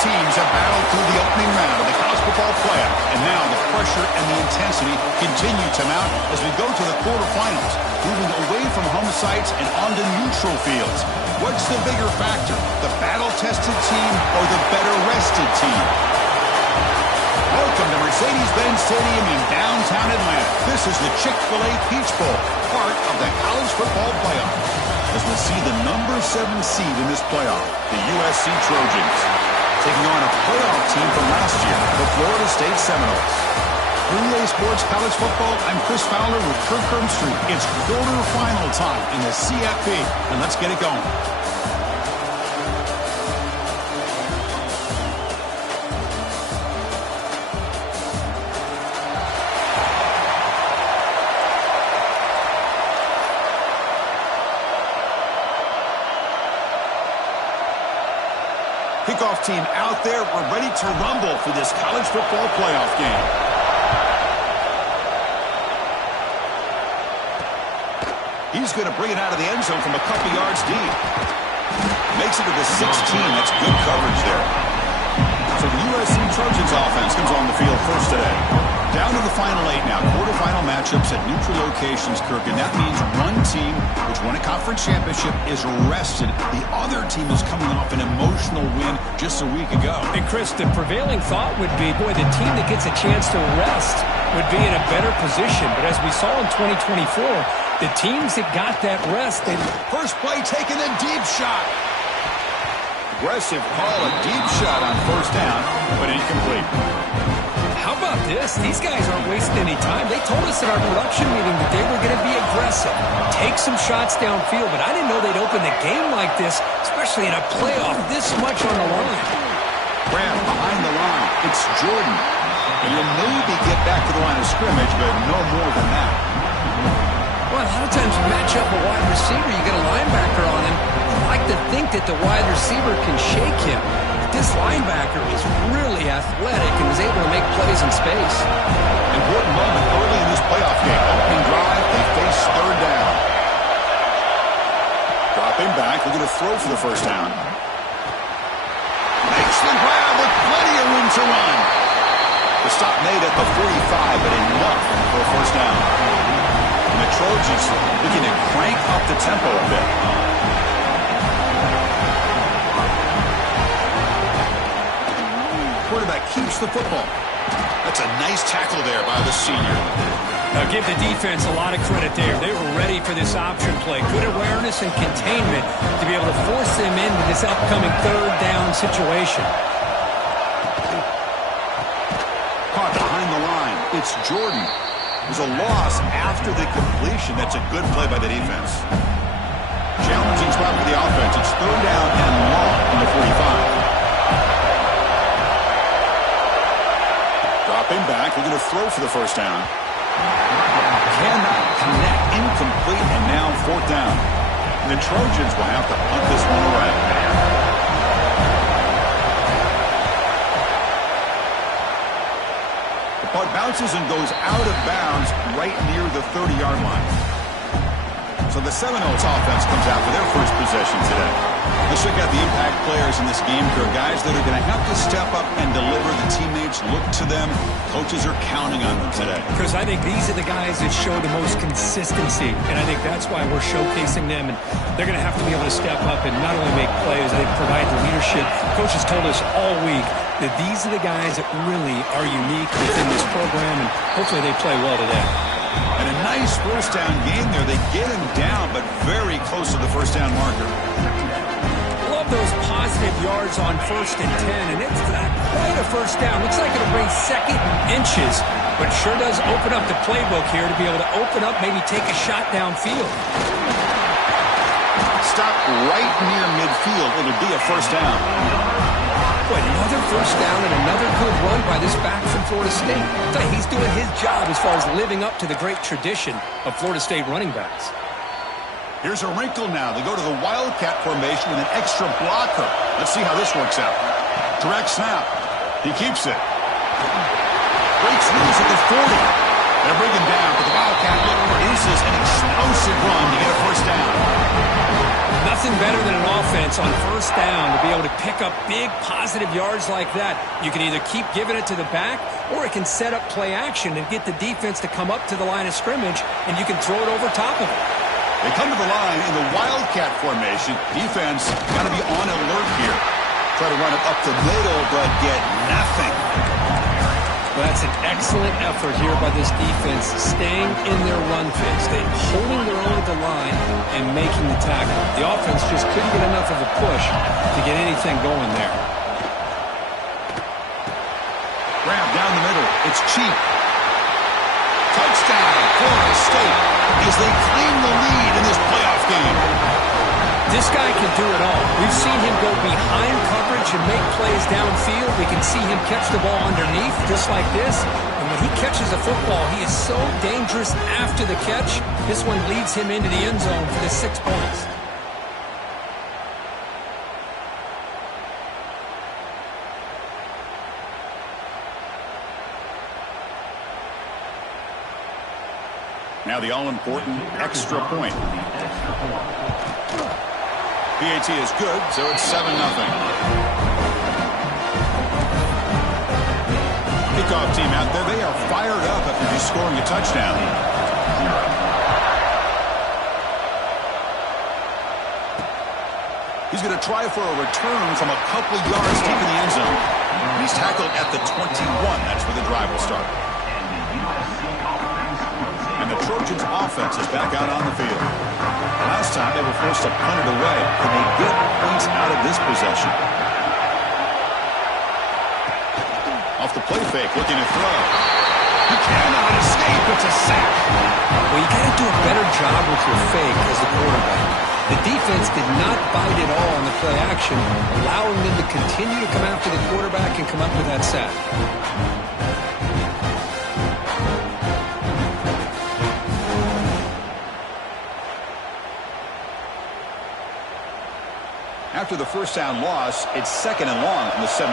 teams have battled through the opening round of the college football playoff, and now the pressure and the intensity continue to mount as we go to the quarterfinals, moving away from home sites and onto neutral fields. What's the bigger factor, the battle-tested team or the better-rested team? Welcome to Mercedes-Benz Stadium in downtown Atlanta. This is the Cfl Peach Bowl, part of the college football playoff, as we see the number 7 seed in this playoff, the USC Trojans, taking on a playoff team from last year, the Florida State Seminoles. For EA Sports College Football, I'm Chris Fowler with Kirk Street. It's quarterfinal time in the CFP, and let's get it going. Kickoff team out there. We're ready to rumble for this college football playoff game. He's going to bring it out of the end zone from a couple yards deep. Makes it to the 16. That's good coverage there. So the USC Trojans offense comes on the field first today. Down to the final 8 now. Quarterfinal matchups at neutral locations, Kirk. And that means one team, which won a conference championship, is rested. The other team is coming off an emotional win just a week ago. And, Chris, the prevailing thought would be, boy, the team that gets a chance to rest would be in a better position. But as we saw in 2024, the teams that got that rest, they... First play taken, a deep shot. Aggressive call, a deep shot on first down, but incomplete. How about this? These guys aren't wasting any time. They told us at our production meeting that they were going to be aggressive, take some shots downfield, but I didn't know they'd open the game like this, especially in a playoff this much on the line. Grab behind the line. It's Jordan. And you'll maybe get back to the line of scrimmage, but no more than that. Well, a lot of times you match up a wide receiver, you get a linebacker on him. I like to think that the wide receiver can shake him. This linebacker is really athletic and is able to make plays in space. Important moment early in this playoff game. Opening drive, they face third down. Dropping back, looking to throw for the first down. Makes the grab with plenty of room to run. The stop made at the 45, but enough for a first down. And the Trojans looking to crank up the tempo a bit. Quarterback keeps the football. That's a nice tackle there by the senior. Now give the defense a lot of credit there. They were ready for this option play. Good awareness and containment to be able to force them into this upcoming third down situation. Caught behind the line. It's Jordan. There's a loss after the completion. That's a good play by the defense. Challenging spot for the offense. It's third down and long on the 45. Dropping back, we're going to throw for the first down. Cannot connect, incomplete, and now fourth down. And the Trojans will have to punt this one away. The punt bounces and goes out of bounds right near the 30-yard line. So the Seminoles offense comes out for their first possession today. Let's check out the impact players in this game, guys that are going to have to step up and deliver. The teammates look to them. Coaches are counting on them today. Because I think these are the guys that show the most consistency, and I think that's why we're showcasing them. And they're going to have to be able to step up and not only make plays, I think provide the leadership. Coaches told us all week that these are the guys that really are unique within this program, and hopefully they play well today. And a nice first down game there. They get him down, but very close to the first down marker. Love those positive yards on 1st and 10, and it's not quite a first down. Looks like it'll bring second and inches, but sure does open up the playbook here to be able to open up, maybe take a shot downfield. Stop right near midfield. It'll be a first down. Boy, another first down and another good run by this back from Florida State. I'll tell you, he's doing his job as far as living up to the great tradition of Florida State running backs. Here's a wrinkle now. They go to the Wildcat formation with an extra blocker. Let's see how this works out. Direct snap. He keeps it. Breaks loose at the 40. They'll bring him down, but the Wildcat produces an explosive run to get a first down. Nothing better than an defense on first down to be able to pick up big positive yards like that. You can either keep giving it to the back, or it can set up play action and get the defense to come up to the line of scrimmage, and you can throw it over top of it. They come to the line in the Wildcat formation. Defense got to be on alert here. Try to run it up the middle, but get nothing. Well, that's an excellent effort here by this defense, staying in their run fix. They're holding their own at the line and making the tackle. The offense just couldn't get enough of a push to get anything going there. Grab down the middle. It's cheap. Touchdown, Florida State, as they claim the lead in this playoff game. This guy can do it all. We've seen him go behind coverage and make plays downfield. We can see him catch the ball underneath just like this. And when he catches a football, he is so dangerous after the catch. This one leads him into the end zone for the 6 points. Now the all-important extra point. PAT is good, so it's 7-0. Kickoff team out there, they are fired up after just scoring a touchdown. He's going to try for a return from a couple yards deep in the end zone. And he's tackled at the 21. That's where the drive will start. And the Trojans' offense is back out on the field. Last time they were forced to punt it away. Can they get points out of this possession? Off the play fake, looking to throw. He cannot escape. It's a sack. Well, you got to do a better job with your fake as the quarterback. The defense did not bite at all on the play action, allowing them to continue to come after the quarterback and come up with that sack. After the first down loss, it's 2nd and long from the 17.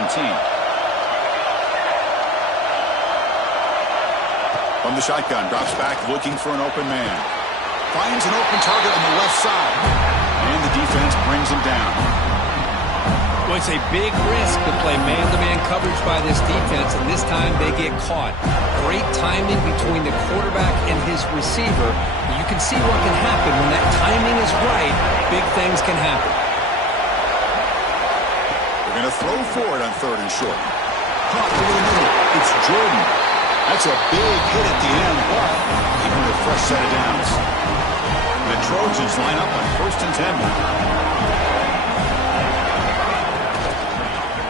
From the shotgun, drops back looking for an open man. Finds an open target on the left side. And the defense brings him down. Well, it's a big risk to play man-to-man coverage by this defense, and this time they get caught. Great timing between the quarterback and his receiver. You can see what can happen when that timing is right. Big things can happen. Going to throw for it on 3rd and short. Caught over the middle. It's Jordan. That's a big hit at the end, but even with a fresh set of downs. The Trojans line up on 1st and 10.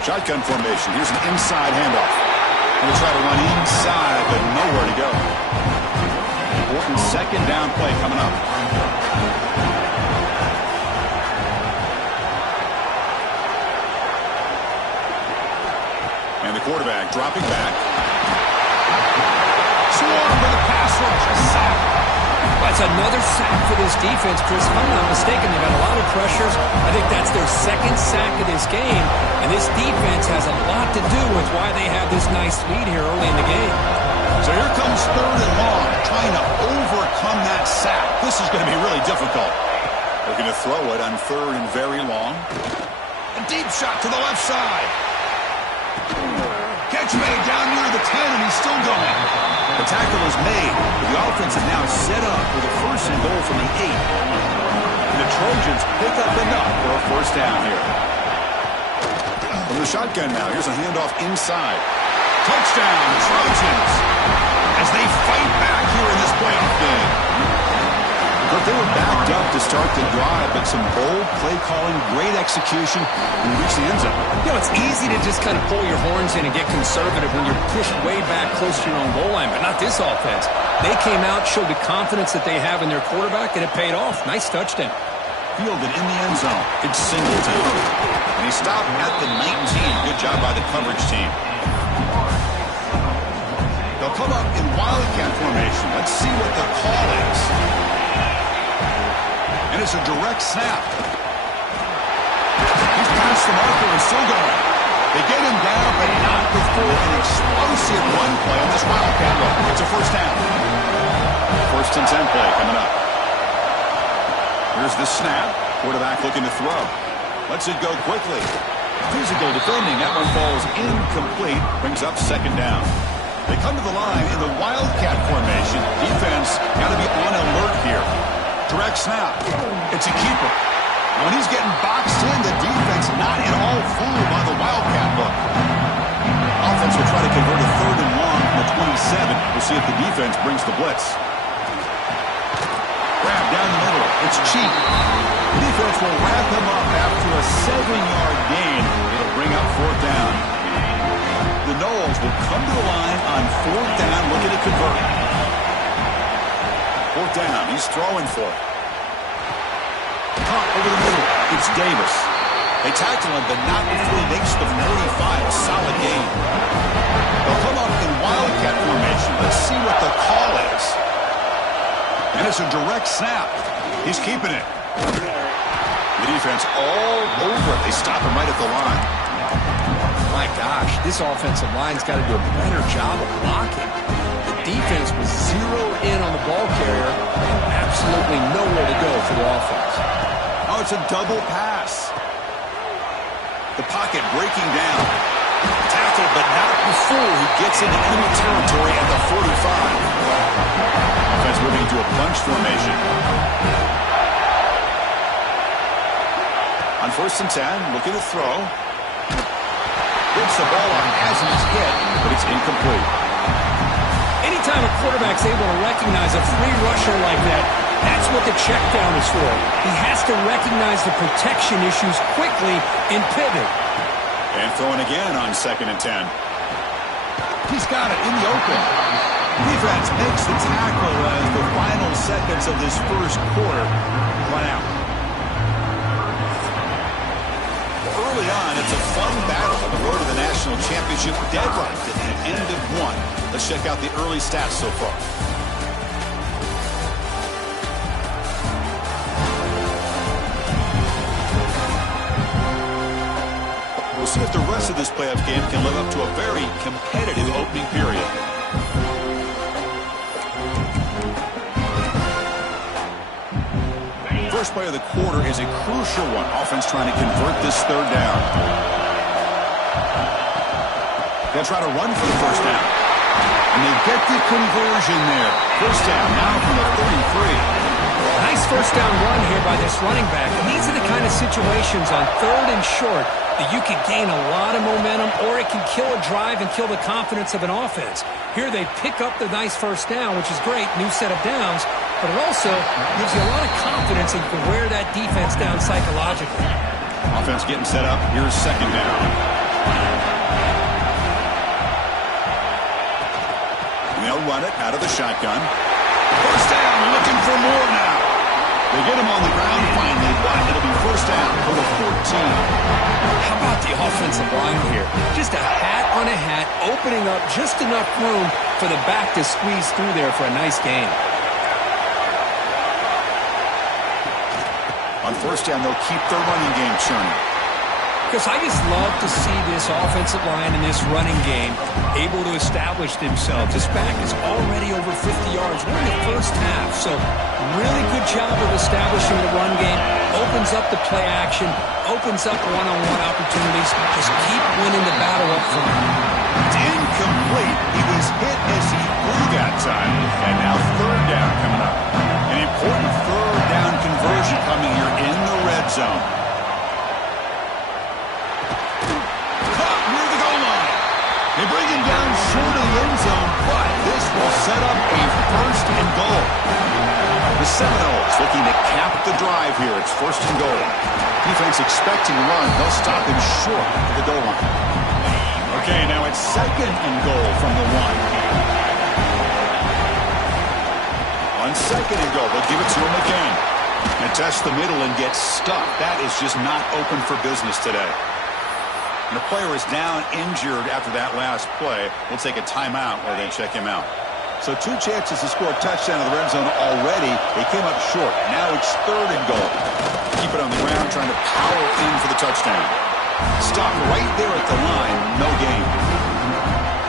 Shotgun formation. Here's an inside handoff. Going to try to run inside, but nowhere to go. Important 2nd down play coming up. And the quarterback dropping back. Swarmed with a pass rush. A sack. That's another sack for this defense, Chris. If I'm not mistaken, they've got a lot of pressures. I think that's their 2nd sack of this game. And this defense has a lot to do with why they have this nice lead here early in the game. So here comes 3rd and long, trying to overcome that sack. This is going to be really difficult. They're going to throw it on 3rd and very long. A deep shot to the left side. Catch made down near the 10, and he's still going. The tackle is made. The offense is now set up with a 1st and goal from the 8. And the Trojans pick up enough for a 1st down here. From the shotgun now, here's a handoff inside. Touchdown, Trojans, as they fight back here in this playoff game. But they were backed up to start the drive, but some bold play calling, great execution, and reach the end zone. You know, it's easy to just kind of pull your horns in and get conservative when you're pushed way back close to your own goal line, but not this offense. They came out, showed the confidence that they have in their quarterback, and it paid off. Nice touchdown. Fielded in the end zone. It's Singleton. And he stopped at the 19. Good job by the coverage team. They'll come up in Wildcat formation. Let's see what the call is. And it's a direct snap. He's past the marker and still going. They get him down, but not before an explosive run play on this Wildcat run. It's a 1st down. 1st and 10 play coming up. Here's the snap. Quarterback looking to throw. Lets it go quickly. Physical defending. That one falls incomplete. Brings up second down. They come to the line in the Wildcat formation. Defense got to be on alert here. Direct snap. It's a keeper. When he's getting boxed in, the defense not at all fooled by the Wildcat look. Offense will try to convert a 3rd and long from the 27. We'll see if the defense brings the blitz. Grab down the middle. It's cheap. The defense will wrap him up after a 7-yard gain. It'll bring up 4th down. The Noles will come to the line on 4th down, looking to convert. 4th down. He's throwing for it. Pump over the middle. It's Davis. They tackle him, but not before he makes the 45. Solid gain. They'll come up in Wildcat formation. Let's see what the call is. And it's a direct snap. He's keeping it. The defense all over it. They stop him right at the line. My gosh, this offensive line's got to do a better job of blocking. The defense was zeroed in on the ball carrier and absolutely nowhere to go for the offense. Oh, it's a double pass. The pocket breaking down. Tackled, but not before he gets into enemy territory at the 45. Offense moving into a bunch formation. On 1st and 10, looking to throw. Gets the ball on as he's hit, but it's incomplete. Anytime a quarterback's able to recognize a free rusher like that, that's what the check down is for. He has to recognize the protection issues quickly and pivot. And throwing again on 2nd and 10. He's got it in the open. Defense makes the tackle as the final seconds of this first quarter run out. Early on, it's a fun battle on the road to the national championship. Dead right at the end of one. Let's check out the early stats so far. We'll see if the rest of this playoff game can live up to a very competitive opening period. First play of the quarter is a crucial one. Offense trying to convert this 3rd down. They'll try to run for the 1st down. And they get the conversion there. 1st down now from the 33. Nice 1st down run here by this running back. And these are the kind of situations on 3rd and short that you can gain a lot of momentum, or it can kill a drive and kill the confidence of an offense. Here they pick up the nice 1st down, which is great, new set of downs, but it also gives you a lot of confidence and you can wear that defense down psychologically. Offense getting set up. Here's 2nd down. They'll run it out of the shotgun. 1st down, looking for more now. They get him on the ground finally, but it'll be 1st down for the 14. How about the offensive line here? Just a hat on a hat, opening up just enough room for the back to squeeze through there for a nice gain. On 1st down, they'll keep their running game churning. Because I just love to see this offensive line and this running game able to establish themselves. This back is already over 50 yards. We're in the 1st half, so really good job of establishing the run game. Opens up the play action, opens up one-on-one opportunities. Just keep winning the battle up front. It's incomplete. He was hit as he blew that time. And now 3rd down coming up. An important 3rd down conversion coming here in the red zone. They bring him down short of the end zone, but this will set up a 1st and goal. The Seminoles looking to cap the drive here. It's 1st and goal. Defense expecting a run. They'll stop him short of the goal line. Okay, now it's 2nd and goal from the 1. On 2nd and goal, they'll give it to him again. And test the middle and get stuck. That is just not open for business today. And the player is down injured after that last play. We'll take a timeout or then check him out. So 2 chances to score a touchdown in the red zone already. They came up short. Now it's 3rd and goal. Keep it on the ground, trying to power in for the touchdown. Stop right there at the line. No gain.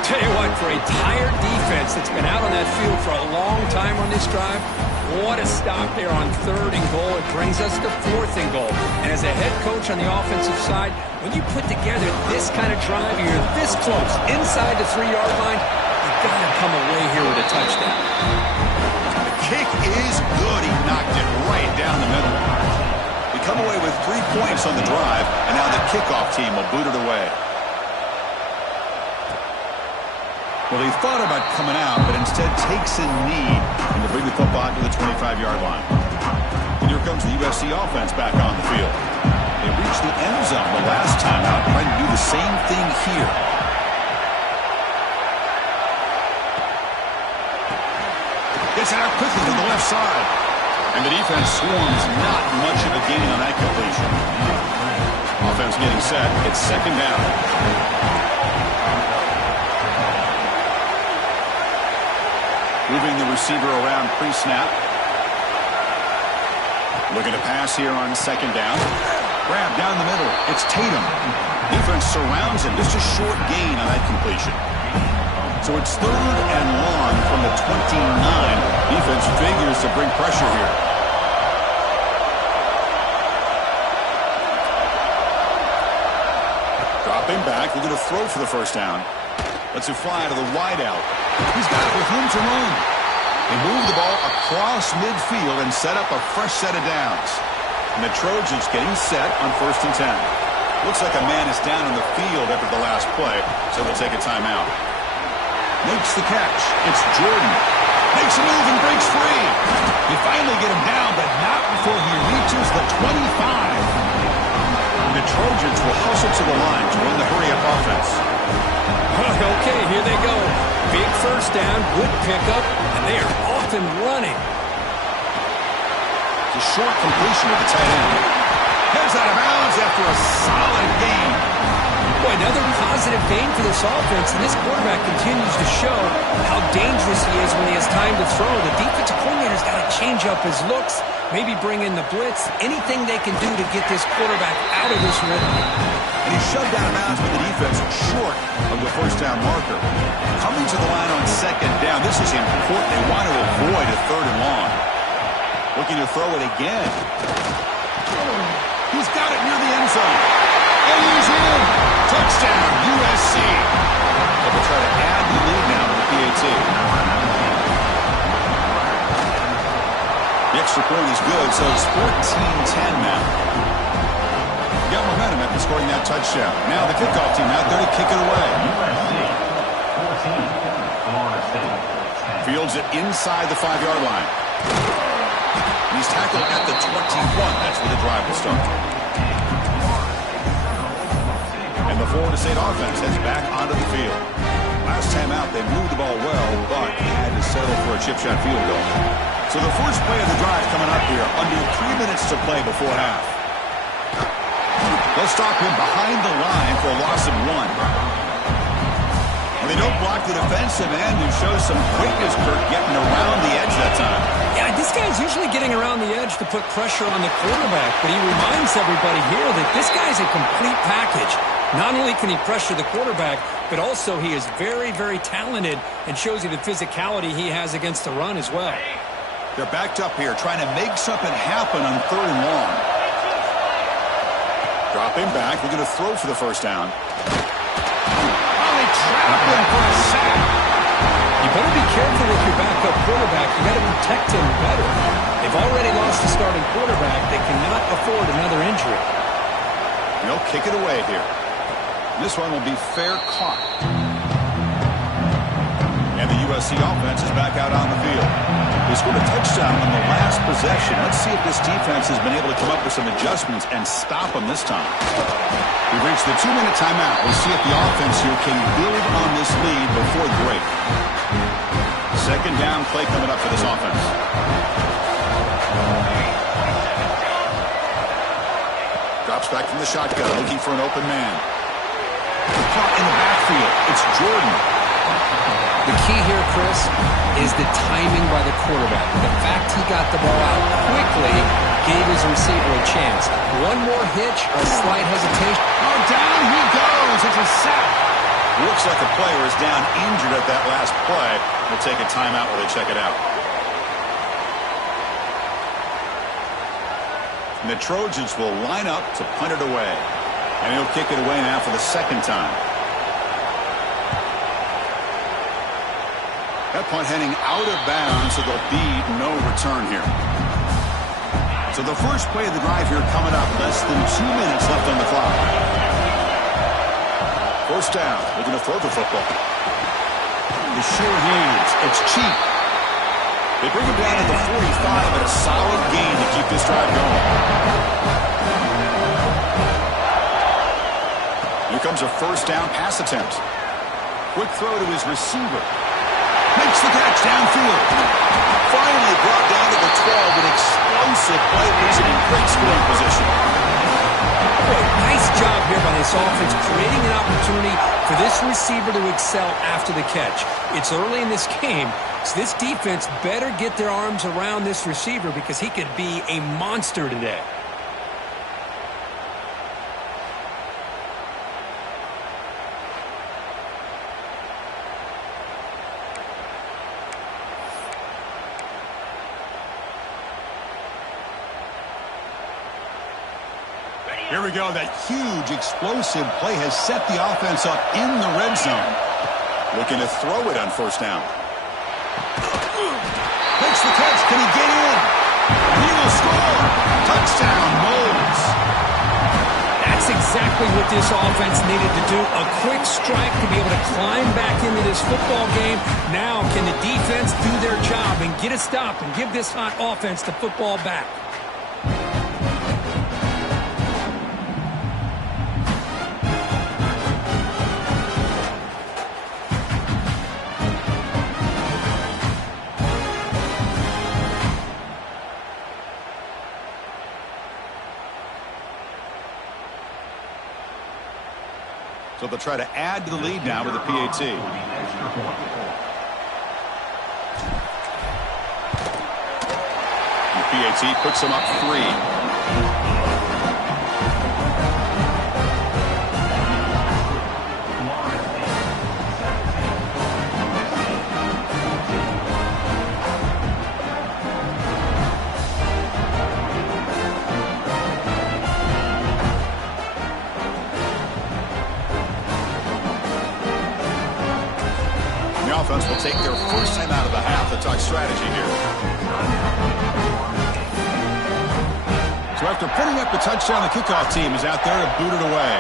Tell you what, for a tired defense that's been out on that field for a long time on this drive, what a stop there on 3rd and goal. It brings us to 4th and goal. And as a head coach on the offensive side, when you put together this kind of drive, you're this close, inside the 3-yard line, you've got to come away here with a touchdown. The kick is good. He knocked it right down the middle. We come away with 3 points on the drive, and now the kickoff team will boot it away. Well, he thought about coming out, but instead takes a knee and to bring the football to the 25-yard line. And here comes the USC offense back on the field. They reached the end zone the last time out, trying to do the same thing here. Gets out quickly to the left side. And the defense swarms, not much of a gain on that completion. Offense getting set. It's 2nd down. Moving the receiver around pre-snap. Looking to pass here on 2nd down. Grab down the middle. It's Tatum. Defense surrounds him. Just a short gain on that completion. So it's 3rd and long from the 29. Defense figures to bring pressure here. Dropping back. Looking to throw for the 1st down. Lets it fly to the wideout. He's got it with room to run. They move the ball across midfield and set up a fresh set of downs. And the Trojans getting set on 1st and 10. Looks like a man is down in the field after the last play, so they'll take a timeout. Makes the catch. It's Jordan. Makes a move and breaks free. They finally get him down, but not before he reaches the 25. And the Trojans will hustle to the line to run the hurry-up offense. Okay, here they go. Big 1st down, good pickup, and they are off and running. It's a short completion with the tight end. Heads out of bounds after a solid gain. Boy, another positive gain for this offense, and this quarterback continues to show how dangerous he is when he has time to throw. The defensive coordinator's got to change up his looks, maybe bring in the blitz, anything they can do to get this quarterback out of this rhythm. And he's shoved out of bounds with the defense short of the 1st down marker. Coming to the line on 2nd down, this is important. They want to avoid a 3rd and long. Looking to throw it again. He's got it near the end zone. And he's in. Touchdown, USC. But they'll try to add the lead now to the PAT. The extra point is good, so it's 14-10 now. Got momentum after scoring that touchdown. Now the kickoff team out there to kick it away. Fields it inside the 5-yard line. He's tackled at the 21. That's where the drive will start. And the Florida State offense heads back onto the field. Last time out, they moved the ball well, but had to settle for a chip shot field goal. So the first play of the drive coming up here, under 3 minutes to play before half. They'll stop him behind the line for a loss of 1. When they don't block the defensive end, who shows some quickness, Kirk, getting around the edge that time. Yeah, this guy's usually getting around the edge to put pressure on the quarterback, but he reminds everybody here that this guy's a complete package. Not only can he pressure the quarterback, but also he is very, very talented and shows you the physicality he has against the run as well. They're backed up here, trying to make something happen on 3rd and long. Dropping back, we're going to throw for the 1st down. Oh, they trap him for a sack. You better be careful with your backup quarterback. You got to protect him better. They've already lost the starting quarterback. They cannot afford another injury. They'll kick it away here. This one will be fair caught. And the USC offense is back out on the field. They scored a touchdown on the last possession. Let's see if this defense has been able to come up with some adjustments and stop them this time. We've reached the 2-minute timeout. We'll see if the offense here can build on this lead before the break. 2nd down play coming up for this offense. Drops back from the shotgun, looking for an open man. Caught in the backfield. It's Jordan. The key here, Chris, is the timing by the quarterback. The fact he got the ball out quickly gave his receiver a chance. One more hitch or slight hesitation. Oh, down he goes. It's a sack. Looks like a player is down injured at that last play. We'll take a timeout while they check it out. And the Trojans will line up to punt it away. And he'll kick it away now for the second time. That punt heading out of bounds, so there'll be no return here. So the first play of the drive here coming up. Less than 2 minutes left on the clock. First down. Looking to throw the football. The sure hands. It's cheap. They bring him down at the 45, and a solid gain to keep this drive going. Here comes a first down pass attempt. Quick throw to his receiver. Makes the catch downfield. Finally brought down to the 12. An explosive play, puts him in great scoring position. Boy, nice job here by this offense, creating an opportunity for this receiver to excel after the catch. It's early in this game, so this defense better get their arms around this receiver because he could be a monster today. Here we go. That huge, explosive play has set the offense up in the red zone. Looking to throw it on first down. Makes the catch. Can he get in? He will score. Touchdown, Moles. That's exactly what this offense needed to do. A quick strike to be able to climb back into this football game. Now, can the defense do their job and get a stop and give this hot offense the football back? So they'll try to add to the lead now with the PAT. The PAT puts them up 3. Offense will take their first time out of the half to talk strategy here. So after putting up the touchdown, the kickoff team is out there to boot it away.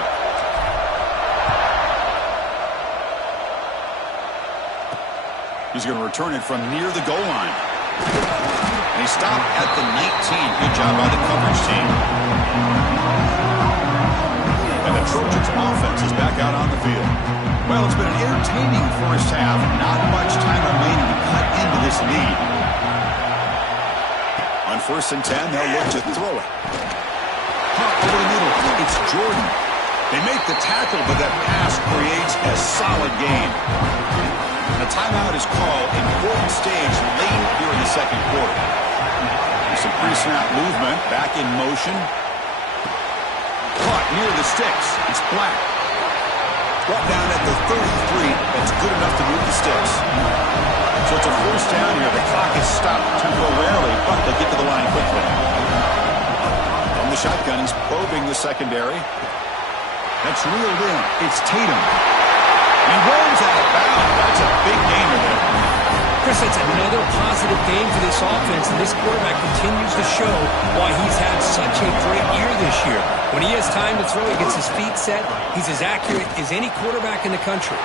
He's going to return it from near the goal line. And he stopped at the 19. Good job by the coverage team. And the Trojans offense is back out on the field. Well, it's been an entertaining first half. Not much time remaining to cut into this lead. On first and 10, they'll look to throw it. Hot over the middle. It's Jordan. They make the tackle, but that pass creates a solid gain. The timeout is called. Important stage late here in the second quarter. There's some pre-snap movement. Back in motion. Caught near the sticks. It's Black. Brought down at the 33. That's good enough to move the sticks. So it's a first down here. The clock is stopped temporarily, but they'll get to the line quickly. From the shotgun, he's probing the secondary. That's reeled in. It's Tatum. He rolls out of bounds. That's a big gainer there. Chris, that's another positive game for this offense, and this quarterback continues to show why he's had such a great year this year. When he has time to throw, he gets his feet set. He's as accurate as any quarterback in the country.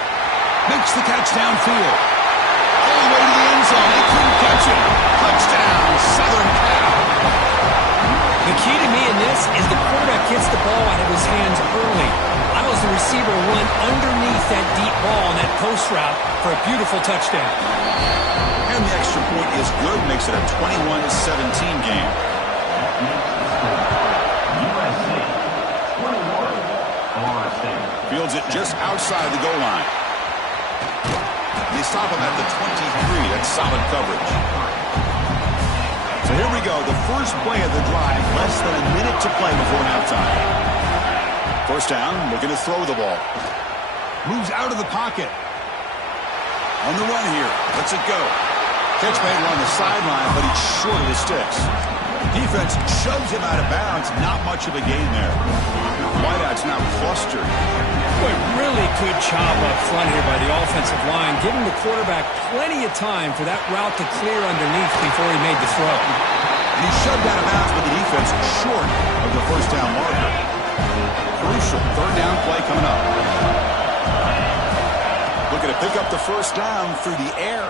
Makes the catch downfield. All the way to the end zone. They couldn't catch it. Touchdown, Southern Cal. The key to me in this is the quarterback gets the ball out of his hands early. Allows the receiver run underneath that deep ball on that post route for a beautiful touchdown. And the extra point is good. Makes it a 21-17 game. Fields it just outside the goal line. They stop him at the 23. That's solid coverage. So here we go. The first play of the drive. Less than a minute to play before halftime. First down, looking to throw the ball. Moves out of the pocket. On the run here. Lets it go. Catch made along the sideline, but he's short of the sticks. Defense shoves him out of bounds. Not much of a gain there. Wideout's now clustered. Boy, really good job up front here by the offensive line, giving the quarterback plenty of time for that route to clear underneath before he made the throw. And he's shoved out of bounds with the defense short of the first down marker. Crucial third down play coming up. Looking to pick up the first down through the air.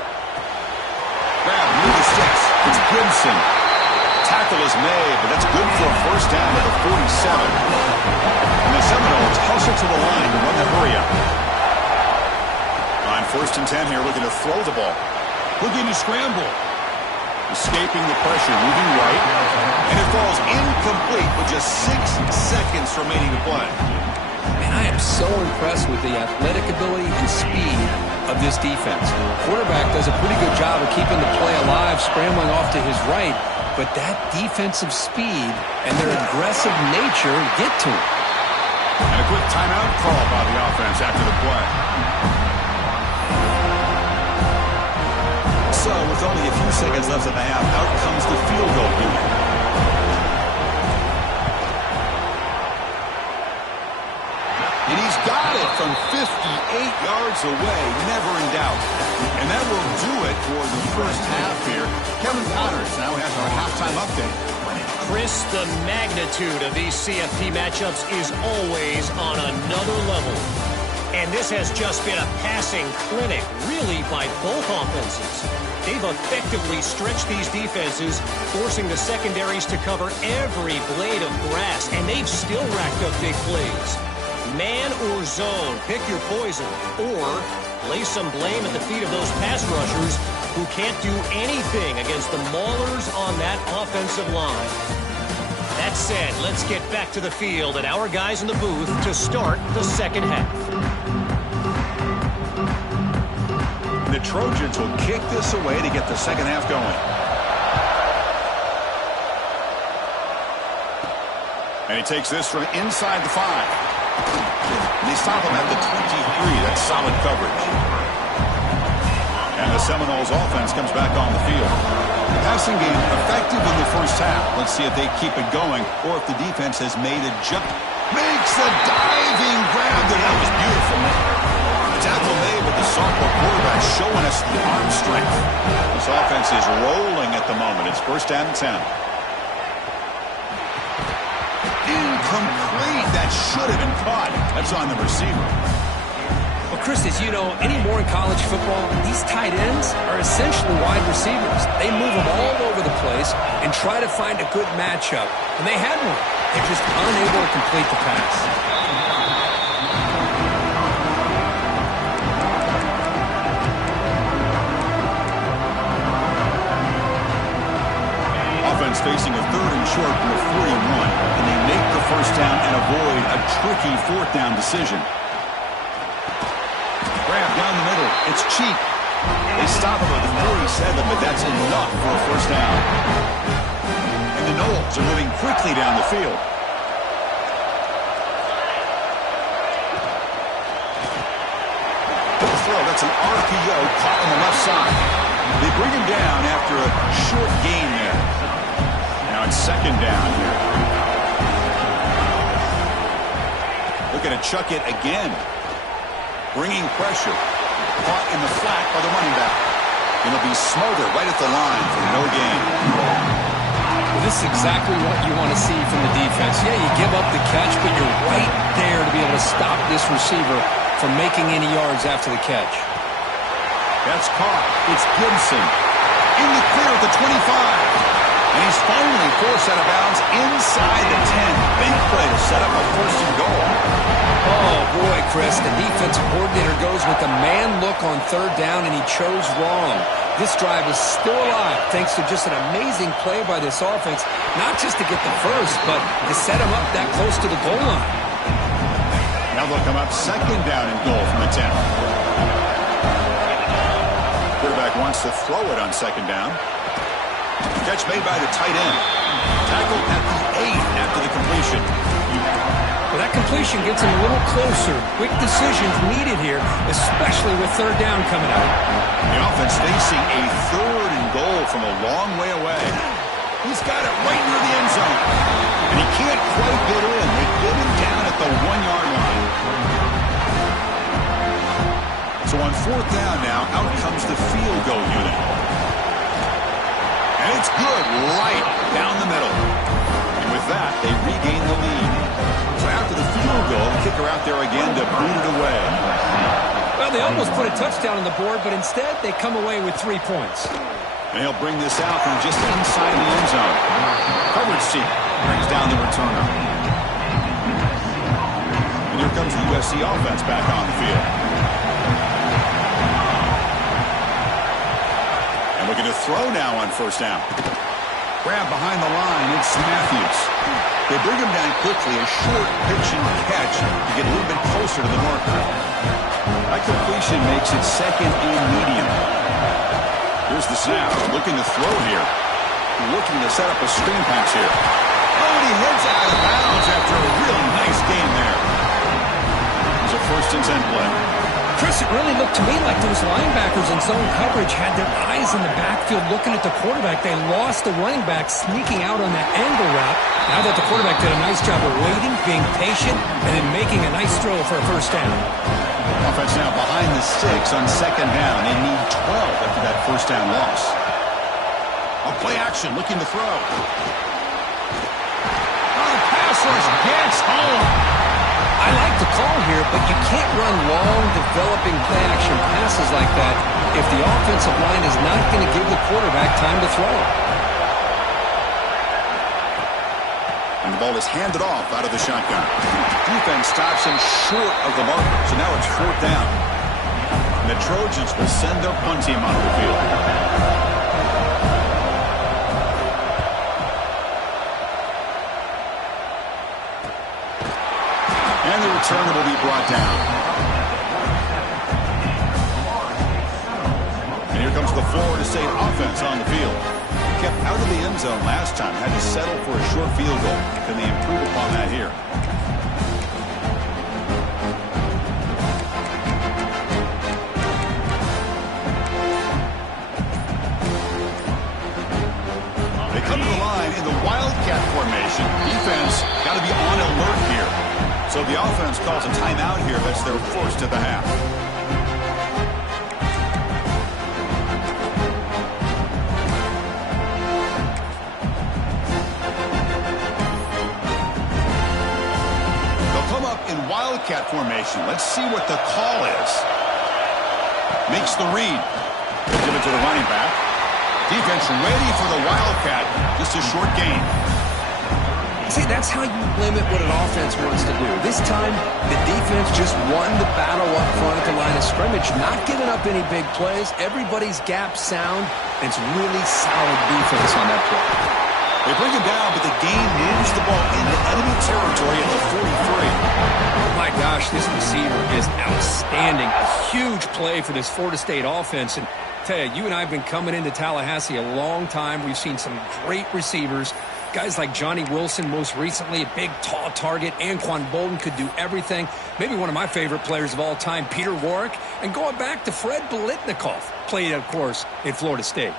Grab near the sticks. It's Gibson. Tackle is made, but that's good for a first down at the 47. And the Seminoles hustle to the line to run the hurry up. On 1st and 10 here, looking to throw the ball. Looking to scramble. Escaping the pressure, moving right. And it falls incomplete with just 6 seconds remaining to play. Man, I am so impressed with the athletic ability and speed of this defense. Quarterback does a pretty good job of keeping the play alive, scrambling off to his right. But that defensive speed and their aggressive nature get to him. And a quick timeout call by the offense after the play. So, with only a few seconds left in the half, out comes the field goal unit. And he's got it from 58 yards away, never in doubt. And that will do it for the first half here. Kevin Connors now has our halftime update. Chris, the magnitude of these CFP matchups is always on another level. And this has just been a passing clinic, really, by both offenses. They've effectively stretched these defenses, forcing the secondaries to cover every blade of grass, and they've still racked up big plays. Man or zone, pick your poison, or lay some blame at the feet of those pass rushers who can't do anything against the maulers on that offensive line. That said, let's get back to the field and our guys in the booth to start the second half. The Trojans will kick this away to get the second half going. And he takes this from inside the 5. And they stop him at the 23. That's solid coverage. And the Seminoles offense comes back on the field. Passing game effective in the first half. Let's see if they keep it going or if the defense has made a jump. Makes a diving grab, and that was beautiful. Tackle made with the sophomore quarterback showing us the arm strength. This offense is rolling at the moment. It's 1st down and 10. Incomplete. That should have been caught. That's on the receiver. Well, Chris, as you know, anymore in college football, these tight ends are essentially wide receivers. They move them all over the place and try to find a good matchup. And they had one. They're just unable to complete the pass. Offense facing a 3rd and short from the 41, and they make the first down and avoid a tricky 4th down decision. Grab down the middle. It's cheap. They stop him at the 47, but that's enough for a first down. And the Noles are moving quickly down the field. The throw, that's an RPO caught on the left side. They bring him down after a short gain there. Now it's 2nd down here. Looking to chuck it again. Bringing pressure. Caught in the flat by the running back. And it'll be Smoger right at the line for no gain. Well, this is exactly what you want to see from the defense. Yeah, you give up the catch, but you're right there to be able to stop this receiver from making any yards after the catch. That's caught. It's Gibson. In the clear at the 25. And he's finally forced out of bounds inside the 10. Big play to set up a 1st and goal. Oh, boy, Chris, the defensive coordinator goes with the man look on 3rd down, and he chose wrong. This drive is still alive thanks to just an amazing play by this offense, not just to get the first, but to set him up that close to the goal line. Now they'll come up 2nd down and goal from the 10. Quarterback wants to throw it on 2nd down. Catch made by the tight end. Tackled at the 8 after the completion. Well, that completion gets him a little closer. Quick decisions needed here, especially with third down coming up. The offense facing a 3rd and goal from a long way away. He's got it right near the end zone. And he can't quite get in. They get him down at the 1-yard line. So on 4th down now, out comes the field goal unit. And it's good right down the middle. And with that, they regain the lead. So after the field goal, the kicker out there again to boot it away. Well, they almost put a touchdown on the board, but instead they come away with 3 points. And he'll bring this out from just inside the end zone. Coverage team brings down the returner. And here comes the USC offense back on the field. And looking to throw now on 1st down. Grab behind the line, it's Matthews. They bring him down quickly, a short pitch and catch to get a little bit closer to the marker. That completion makes it 2nd and medium. Here's the snap, looking to throw here. Looking to set up a screen pass here. Oh, and he heads out of bounds after a really nice game there. It's a 1st and 10 play. Chris, it really looked to me like those linebackers in zone coverage had their eyes in the backfield looking at the quarterback. They lost the running back sneaking out on that angle route. Now that the quarterback did a nice job of waiting, being patient, and then making a nice throw for a 1st down. Offense now behind the 6 on 2nd down. They need 12 after that 1st down loss. A play action, looking to throw. Oh, the pass rush gets home. I like the call here, but you can't run long, developing play-action passes like that if the offensive line is not going to give the quarterback time to throw. And the ball is handed off out of the shotgun. Defense stops him short of the marker, so now it's 4th down. And the Trojans will send their punt team onto the field. And the returner will be brought down. And here comes the Florida State offense on the field. Kept out of the end zone last time, had to settle for a short field goal. Can they improve upon that here? They come to the line in the Wildcat formation. Defense got to be on alert here. So the offense calls a timeout here. That's their 1st of the half. They'll come up in Wildcat formation. Let's see what the call is. Makes the read. They'll give it to the running back. Defense ready for the Wildcat. Just a short gain. See, that's how you limit what an offense wants to do. This time, the defense just won the battle up front at the line of scrimmage, not giving up any big plays. Everybody's gap sound. It's really solid defense on that play. They bring him down, but the game moves the ball into enemy territory at the 43. My gosh, this receiver is outstanding. A huge play for this Florida State offense. And tell you, you and I have been coming into Tallahassee a long time. We've seen some great receivers. Guys like Johnny Wilson, most recently, a big, tall target. Anquan Bolden could do everything. Maybe one of my favorite players of all time, Peter Warrick. And going back to Fred Biletnikoff, played, of course, at Florida State.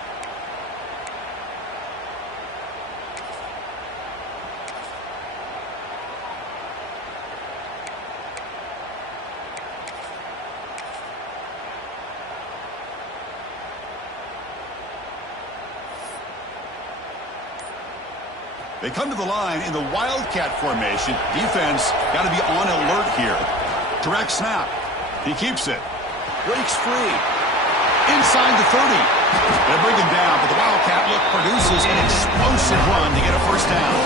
They come to the line in the Wildcat formation. Defense got to be on alert here. Direct snap. He keeps it. Breaks free. Inside the 30. They bring him down, but the Wildcat look produces an explosive run to get a 1st down.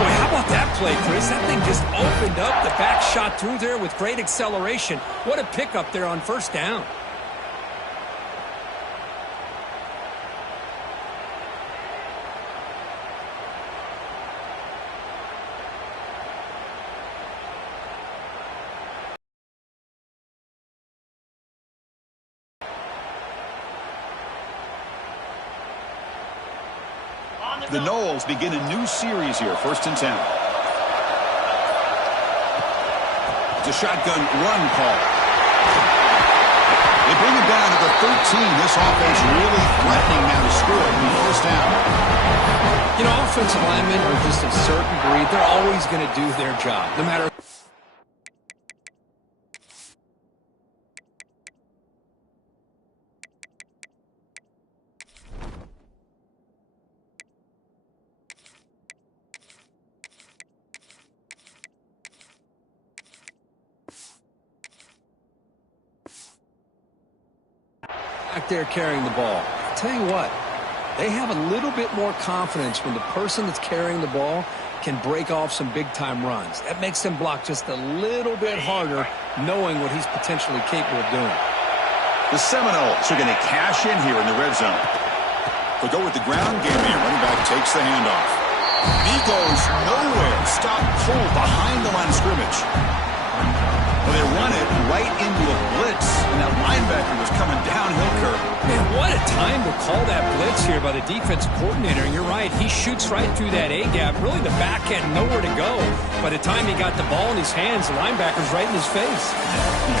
Boy, how about that play, Chris? That thing just opened up. The back shot through there with great acceleration. What a pickup there on 1st down. The Noles begin a new series here, 1st and 10. It's a shotgun run call. They bring him down to the 13. This offense really threatening now to score in the first down. You know, offensive linemen are just a certain breed. They're always going to do their job, no matter. Back there carrying the ball. I'll tell you what, they have a little bit more confidence when the person that's carrying the ball can break off some big-time runs. That makes them block just a little bit harder, knowing what he's potentially capable of doing. The Seminoles are going to cash in here in the red zone. They'll go with the ground game here. Running back takes the handoff. He goes nowhere. Stop cold behind the line of scrimmage. Well, they run it right into a blitz, and that linebacker was coming downhill curve. Man, what a time to call that blitz here by the defensive coordinator. And you're right, he shoots right through that A-gap. Really, the back had nowhere to go. By the time he got the ball in his hands, the linebacker's right in his face.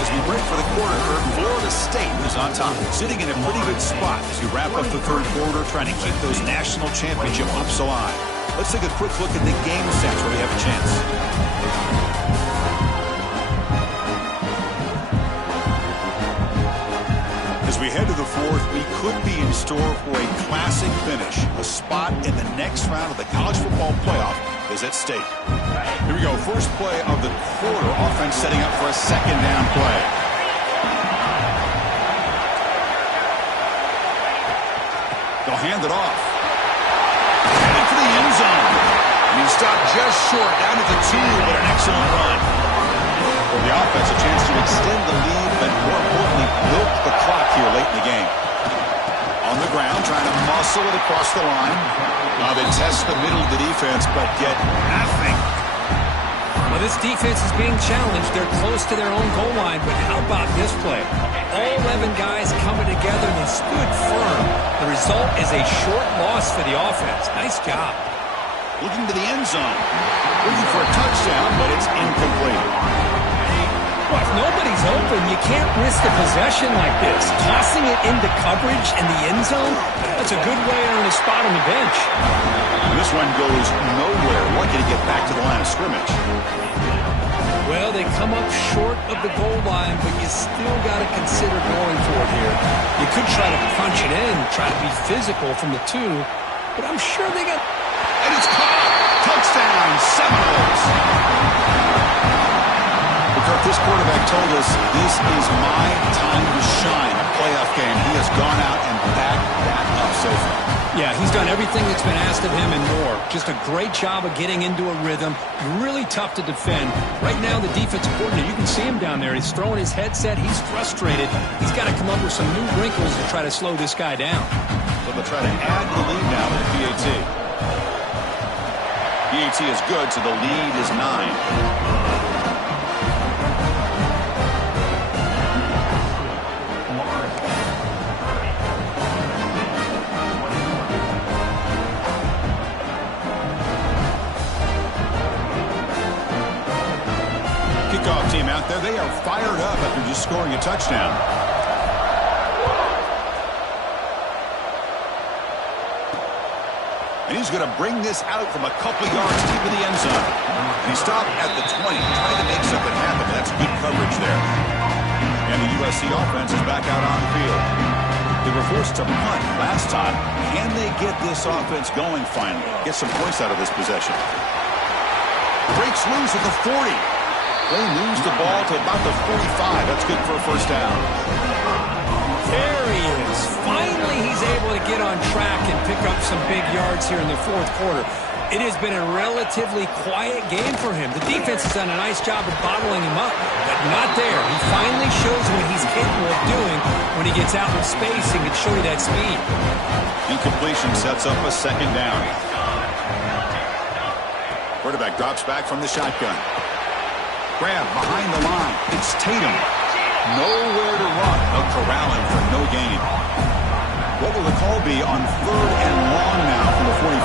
As we break for the quarter, Florida State is on top, sitting in a pretty good spot as we wrap up the third quarter, trying to keep those national championship hopes alive. Let's take a quick look at the game sense where we have a chance. As we head to the fourth, we could be in store for a classic finish. A spot in the next round of the college football playoff is at stake. Here we go. First play of the quarter. Offense setting up for a second down play. They'll hand it off. Headed for the end zone. And he stopped just short, down to the 2, but an excellent run. For the offense, a chance to extend the lead, but more importantly, milk the clock here late in the game. On the ground, trying to muscle it across the line. Now they test the middle of the defense, but get nothing. Well, this defense is being challenged. They're close to their own goal line, but how about this play? All 11 guys coming together, and they stood firm. The result is a short loss for the offense. Nice job. Looking to the end zone. Looking for a touchdown, but it's incomplete. Well, if nobody's open, you can't risk a possession like this. Tossing it into coverage in the end zone, that's a good way to earn a spot on the bench. And this one goes nowhere. Lucky to get back to the line of scrimmage. Well, they come up short of the goal line, but you still got to consider going for it here. You could try to punch it in, try to be physical from the 2, but I'm sure they got... And it's caught! Touchdown, Seminoles! This quarterback told us this is my time to shine. A playoff game. He has gone out and backed that up so far. Yeah, he's done everything that's been asked of him and more. Just a great job of getting into a rhythm. Really tough to defend. Right now, the defensive coordinator, you can see him down there. He's throwing his headset. He's frustrated. He's got to come up with some new wrinkles to try to slow this guy down. So they'll try to add to the lead now with the PAT. PAT is good, so the lead is 9. Kickoff team out there. They are fired up after just scoring a touchdown. And he's going to bring this out from a couple yards deep in the end zone. And he stopped at the 20, trying to make something happen. That's good coverage there. And the USC offense is back out on the field. They were forced to punt last time. Can they get this offense going finally? Get some points out of this possession. Breaks loose at the 40. They lose the ball to about the 45. That's good for a first down. There he is. Finally, he's able to get on track and pick up some big yards here in the fourth quarter. It has been a relatively quiet game for him. The defense has done a nice job of bottling him up, but not there. He finally shows what he's capable of doing when he gets out in space and can show you that speed. Incompletion sets up a second down. Quarterback drops back from the shotgun. Grab behind the line. It's Tatum. Nowhere to run. They'll corral him for no gain. What will the call be on 3rd and long now from the 44?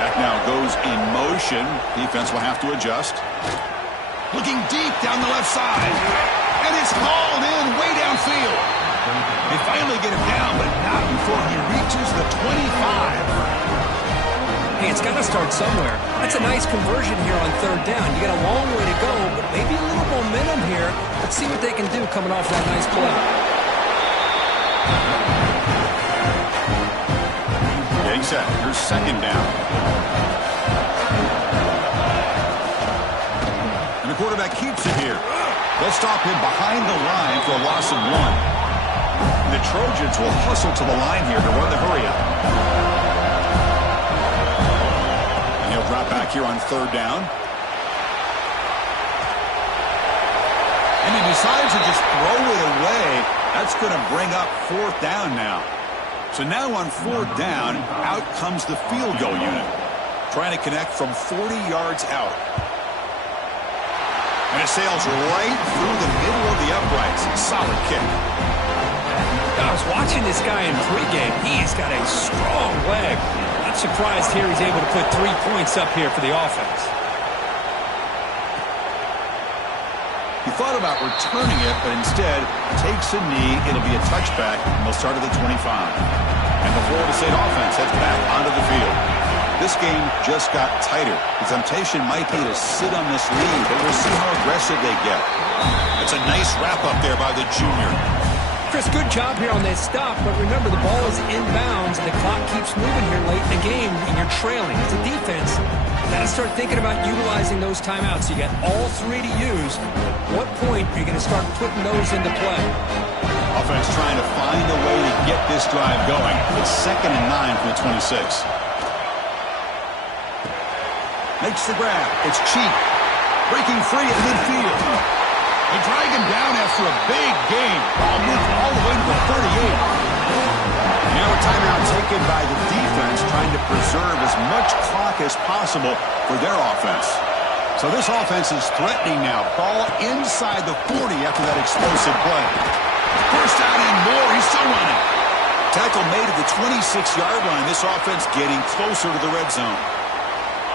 Back now goes goes in motion. Defense will have to adjust. Looking deep down the left side. And it's hauled in way downfield. They finally get him down, but not before he reaches the 25. Hey, it's got to start somewhere. That's a nice conversion here on third down. You got a long way to go, but maybe a little momentum here. Let's see what they can do coming off that nice play. Getting set. Here's second down. And the quarterback keeps it here. They'll stop him behind the line for a loss of 1. And the Trojans will hustle to the line here to run the hurry-up. He'll drop back here on third down. And he decides to just throw it away. That's going to bring up fourth down now. So now on fourth down, out comes the field goal unit. Trying to connect from 40 yards out. And it sails right through the middle of the uprights. Solid kick. I was watching this guy in pregame. He's got a strong leg. Not surprised here he's able to put 3 points up here for the offense. He thought about returning it, but instead takes a knee. It'll be a touchback, and they'll start at the 25. And the Florida State offense heads back onto the field. This game just got tighter. The temptation might be to sit on this lead, but we'll see how aggressive they get. It's a nice wrap-up there by the junior. Chris, good job here on this stop, but remember the ball is inbounds and the clock keeps moving here late in the game and you're trailing. As a defense, you got to start thinking about utilizing those timeouts. You got all 3 to use. What point are you going to start putting those into play? Offense trying to find a way to get this drive going. It's 2nd and 9 from the 26. Makes the grab. It's cheap. Breaking free at midfield. They drag him down after a big gain. Ball moved all the way to the 38. Now a timeout taken by the defense, trying to preserve as much clock as possible for their offense. So this offense is threatening now. Ball inside the 40 after that explosive play. First down and more. He's still running. Tackle made at the 26-yard line. This offense getting closer to the red zone.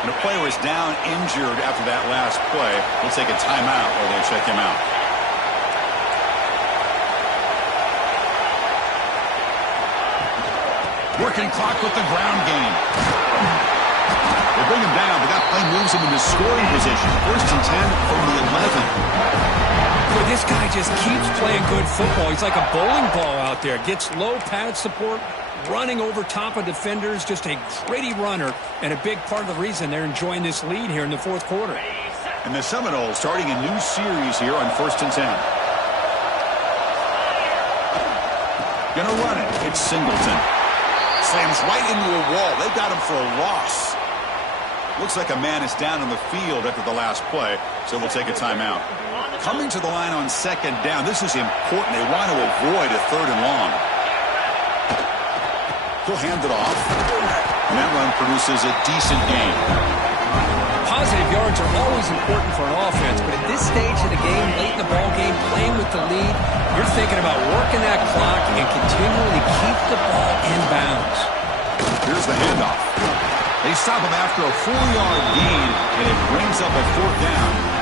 And a player is down injured after that last play. We'll take a timeout while they check him out. Working clock with the ground game. They bring him down, but that play moves him into scoring position. 1st and 10 from the 11. Boy, this guy just keeps playing good football. He's like a bowling ball out there. Gets low pad support, running over top of defenders, just a gritty runner, and a big part of the reason they're enjoying this lead here in the 4th quarter. And the Seminoles starting a new series here on 1st and 10. Gonna run it. It's Singleton. Slams right into a wall. They got him for a loss. Looks like a man is down on the field after the last play, so we'll take a timeout. Coming to the line on 2nd down. This is important. They want to avoid a 3rd and long. He'll hand it off. And that run produces a decent gain. Positive yards are always important for an offense, but at this stage of the game, late in the ball game, playing with the lead, you're thinking about working that clock and continuing to keep the ball in bounds. Here's the handoff. They stop him after a 4-yard gain, and it brings up a 4th down.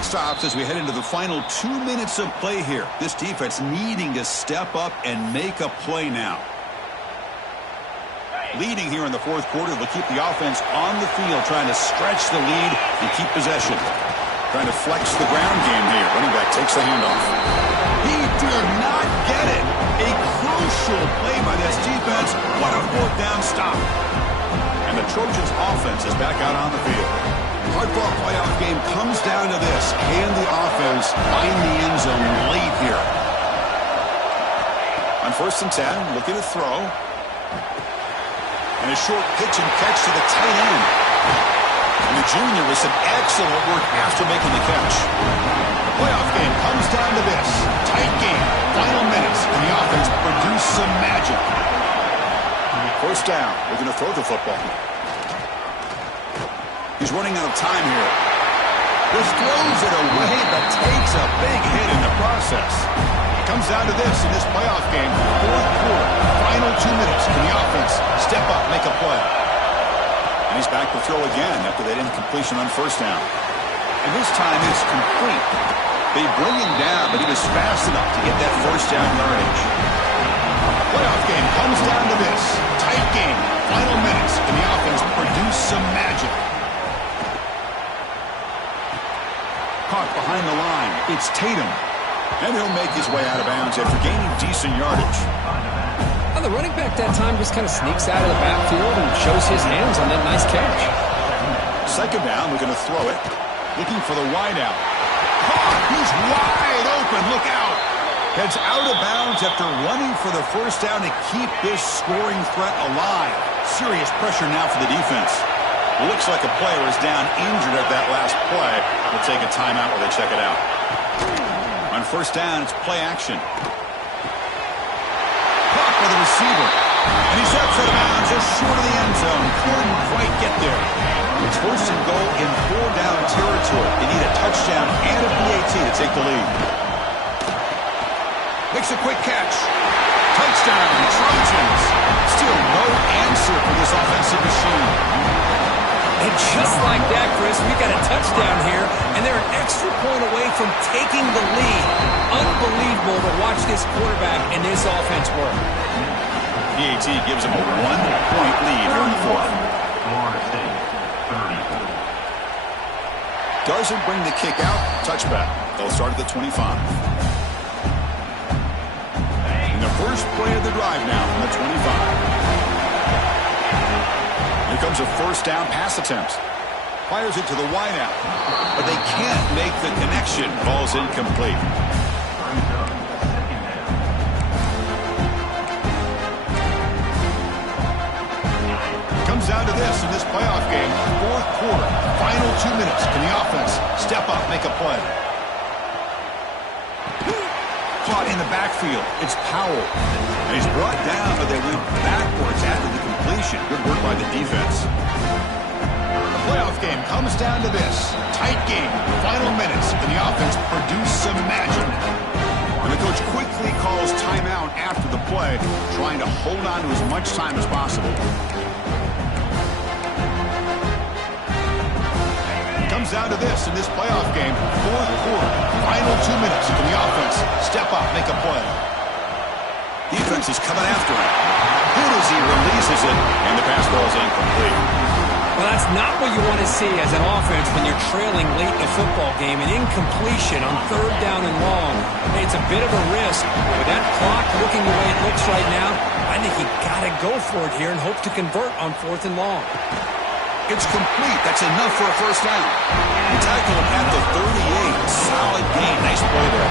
Stops as we head into the final 2 minutes of play here. This defense needing to step up and make a play now. Leading here in the 4th quarter, they'll keep the offense on the field, trying to stretch the lead and keep possession. Trying to flex the ground game here. Running back takes the handoff. He did not get it. A crucial play by this defense. What a 4th down stop. And the Trojans offense is back out on the field. Hard-fought playoff game comes down to this. Can the offense find the end zone late here? On 1st 1st and 10, looking to throw. And a short pitch and catch to the tight end. And the junior with some excellent work after making the catch. The playoff game comes down to this. Tight game, final minutes, and the offense produced some magic. 1st down, looking to throw the football. He's running out of time here. Just throws it away, but takes a big hit in the process. It comes down to this in this playoff game. 4th quarter, final 2 minutes. Can the offense step up, make a play? And he's back to throw again after that incompletion on 1st down. And this time it's complete. They bring him down, but he was fast enough to get that 1st down yardage. Playoff game comes down to this. Tight game, final minutes. Can the offense produce some magic? Caught behind the line. It's Tatum. And he'll make his way out of bounds after gaining decent yardage. And the running back that time just kind of sneaks out of the backfield and shows his hands on that nice catch. 2nd down, we're going to throw it. Looking for the wideout. Caught! He's wide open. Look out. Heads out of bounds after running for the 1st down to keep this scoring threat alive. Serious pressure now for the defense. Looks like a player is down injured at that last play. We'll take a timeout while they check it out. On 1st down, it's play action. Caught by the receiver. And he steps out of bounds just short of the end zone. Couldn't quite get there. It's 1st and goal in 4-down territory. They need a touchdown and a PAT to take the lead. Makes a quick catch. Touchdown, Trojans. Still no answer for this offensive machine. And just like that, Chris, we got a touchdown here, and they're an extra point away from taking the lead. Unbelievable to watch this quarterback and this offense work. PAT gives him a 1-point lead here in the 4th. Doesn't bring the kick out. Touchback. They'll start at the 25. And the first play of the drive now from the 25. Here comes a 1st down pass attempt. Fires it to the wideout. But they can't make the connection. Ball's incomplete. Comes down to this in this playoff game. 4th quarter. Final 2 minutes. Can the offense step up, make a play? Caught in the backfield. It's Powell. And he's brought down, but they went backwards after the completion. Good work by the defense. The playoff game comes down to this. Tight game. Final minutes. Can the offense produce some magic? And the coach quickly calls timeout after the play, trying to hold on to as much time as possible. Comes down to this in this playoff game. 4th quarter. Final 2 minutes. Can the offense step up, make a play? Defense is coming after him. Good as he releases it, and the pass ball is incomplete. Well, that's not what you want to see as an offense when you're trailing late in a football game. An incompletion on 3rd down and long. Hey, it's a bit of a risk. With that clock looking the way it looks right now, I think you got to go for it here and hope to convert on 4th and long. It's complete. That's enough for a 1st down. Tackle him at the 38. Solid gain. Nice play there.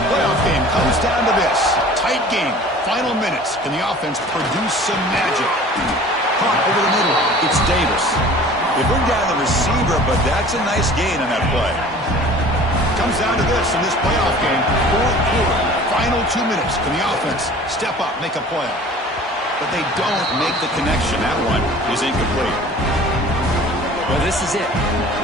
The playoff game comes down to this. Tight game. Final minutes. Can the offense produce some magic? Caught over the middle. It's Davis. They bring down the receiver, but that's a nice gain on that play. Comes down to this in this playoff game. 4th quarter. Final 2 minutes. Can the offense step up, make a play? But they don't make the connection. That one is incomplete. Well, this is it.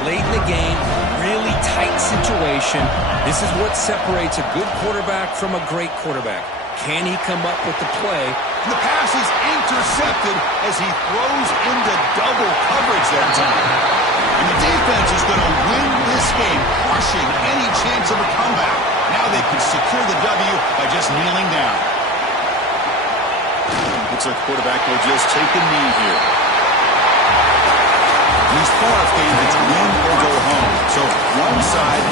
Late in the game, really tight situation. This is what separates a good quarterback from a great quarterback. Can he come up with the play? And the pass is intercepted as he throws into double coverage that time. And the defense is going to win this game, crushing any chance of a comeback. Now they can secure the W by just kneeling down. Looks like the quarterback will just take a knee here. These playoff games, it's win or go home. So one side